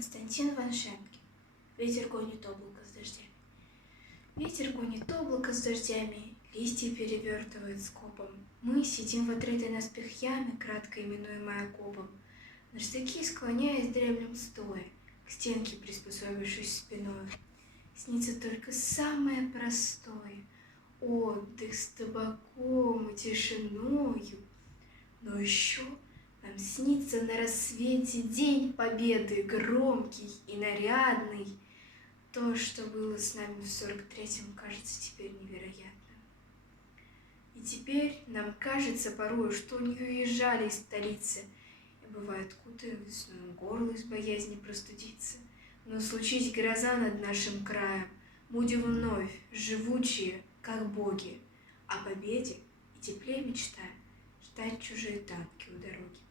Константин Ваншенкин. Ветер гонит облако с дождями. Ветер гонит облако с дождями, листья перевертывает скопом. Мы сидим в отрытой наспех яме, кратко именуемой окопом. На штыки склоняясь дремлем стоя, к стенке приспособившись спиной. Снится только самое простое — отдых с табаком и тишиною. Но еще нам снится на рассвете день победы, громкий и нарядный. То, что было с нами в 43-м, кажется теперь невероятным. И теперь нам кажется порою, что не уезжали из столицы, и бывает кутаем весной горло из боязни простудиться. Но случись гроза над нашим краем, будем вновь живучие, как боги, о победе и тепле мечтаем ждать чужие танки у дороги.